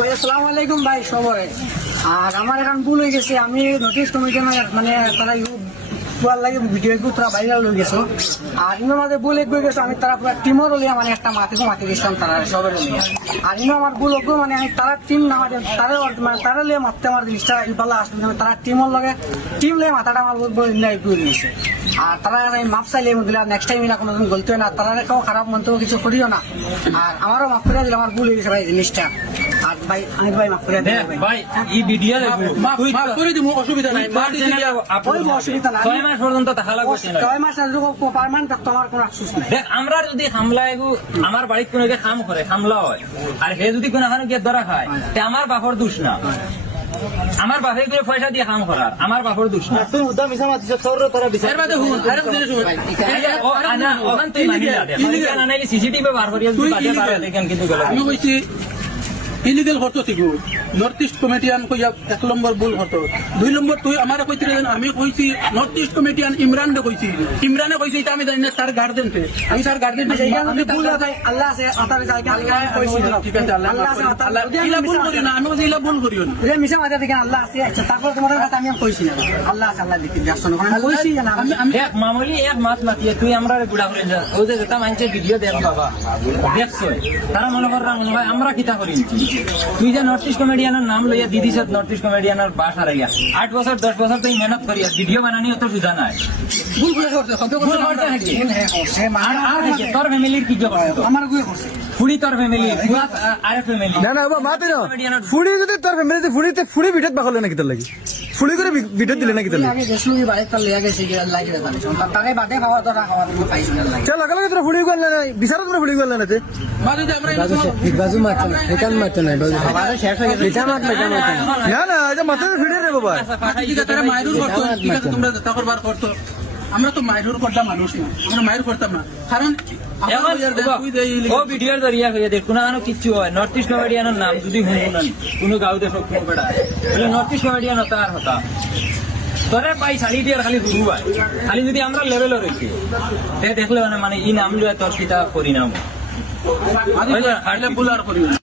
ভাই আসসালামু আলাইকুম ভাই সবাই। আর আমার এখন ভুল হয়ে গেছে, আমি নোটিশ কমিশন মানে তারা পুয়ার লাগে ভিডিও তারা ভাইরাল হয়ে গেছো। আর ইনো আমাদের ভুল এক হয়ে গেছে, আমি তারা পুরো টিমর লিয়া মানে একটা মাথে গেছিলাম তারা সবের লিয়া। আর ইনো আমার ভুল হোক মানে আমি তারা টিম না তারা মানে তারা লিয়ে মারতে আমার জিনিসটা ইপালা আসলে তারা টিমর লগে টিম লিয়ে মাথাটা আমার করে দিয়েছে। আর তারা আমি মাপ চাইলে দিলাম নেক্সট টাইম এরা কোনোদিন গলতে হয় না, তারা কেউ খারাপ মন্তব্য কিছু করিও না। আর আমারও মাফ করে দিলাম, আমার ভুল হয়ে গেছে ভাই জিনিসটা। আর ভাই আমি ভাই মাফ করে দিলাম ভাই এই ভিডিও মাফ করে দিব, অসুবিধা নাই। অসুবিধা না, 6 মাস পর্যন্ত থাকা লাগবে না। 6 মাস পারমান থাকতো আমার কোনো আফসোস নাই। দেখ আমরা যদি হামলা আমার বাড়ির কোনো কাম করে হামলা হয় আর হে যদি কোনো গিয়ে ধরা খায় তে আমার বাপর দোষ না। আমার বাপে করে পয়সা দিয়ে কাম করার আমার বাপর দোষ না। তুই মুদ্দা মিশা মাতিস তোর তারা বিচার বাদে হুন আরে জিনিস হুন ওখান তুই মানিয়ে না দে সিসিটিভি বার করিয়া তুই বাজে তারা দেখেন কিন্তু গেল আমি কইছি ইলিগেল হতো ঠিক নর্থ ইস্ট কমিটিয়ান কইয়া 1 নম্বর ভুল হতো। 2 নম্বর তুই আমার কইছিলেন, আমি কইছি নর্থ ইস্ট কমিটিয়ান ইমরান দে কইছি, ইমরানে কইছি এটা আমি জানি না তার গার্জেন তে আমি তার গার্জেন তে আমি ভুল ভাই আল্লাহ আছে আতার জায়গা আল্লাহ কইছি ঠিক আছে আল্লাহ আছে আল্লাহ ইলা ভুল করিও না, আমি কইছি ইলা ভুল করিও না। রে মিশা মাথা থেকে আল্লাহ আছে। আচ্ছা তারপর তোমাদের কথা আমি কইছি না, আল্লাহ আছে আল্লাহ দেখি দেখছন আমি কইছি না। আমি দেখ মামুলি এক মাস মাতিয়ে তুই আমরা গুড়া করে যা ওই যে যেটা মানছে ভিডিও দেখ বাবা দেখছো তারা মনে করা মনে হয় আমরা কিতা করি। তুই যে নর্থ ইস্ট কমেডিয়ানের নাম লইয়া দিদি সাথে নর্থ ইস্ট কমেডিয়ানের বাস হারাইয়া 8 বছর 10 বছর তুই মেহনত করিয়া ভিডিও বানানি অত সুজা নাই। ভুল করে করতে হবে ভুল করতে থাকি সে আর তোর ফ্যামিলির কি করছে তো আমার গুয়ে করছে ফুড়ি তোর ফ্যামিলি আর ফ্যামিলি না না বাবা মাতে না ফুড়ি যদি তোর ফ্যামিলিতে ফুড়ি ভিডিওত বাকলে নাকি তোর লাগি ফুড়ি করে ভিডিও দিলে নাকি তোর লাগি আমি দেশলু বাড়ি তার লিয়া গেছি কি আল্লাহ কি জানে তাকে বাদে খাওয়া তোরা খাওয়া তুমি পাইছ না লাগে চল লাগালে তোর ফুড়ি করলে না বিচারত তোর ফুড়ি করলে না তে বাদে যে আমরা বাজু মারতে না একান মারতে না বাজু শেষ হয়ে গেছে এটা মারতে না না এটা মাথা ভিডিও রে বাবা ঠিক আছে তারা মাইরুর করতো, ঠিক আছে তোমরা তাকর বার করতো, আমরা তো মাইরুর করতাম মানুষ না, আমরা মাইর করতাম না। কারণ ও ভিডিওর জরিয়া হয়ে দেখ কোনো কিচ্ছু হয় নর্থ ইস্ট কমেডিয়ানের নাম যদি শুনুন কোনো গাঁওতে সব বেড়া বলে নর্থ ইস্ট কমেডিয়ান হতা আর হতা তোরে পাই শাড়ি দিয়ে খালি ঘুরু ভাই খালি যদি আমরা লেভেল রয়েছি দেখলে মানে ই নাম লুয়া তোর কিতা করি নাম ভুল আর করিও না।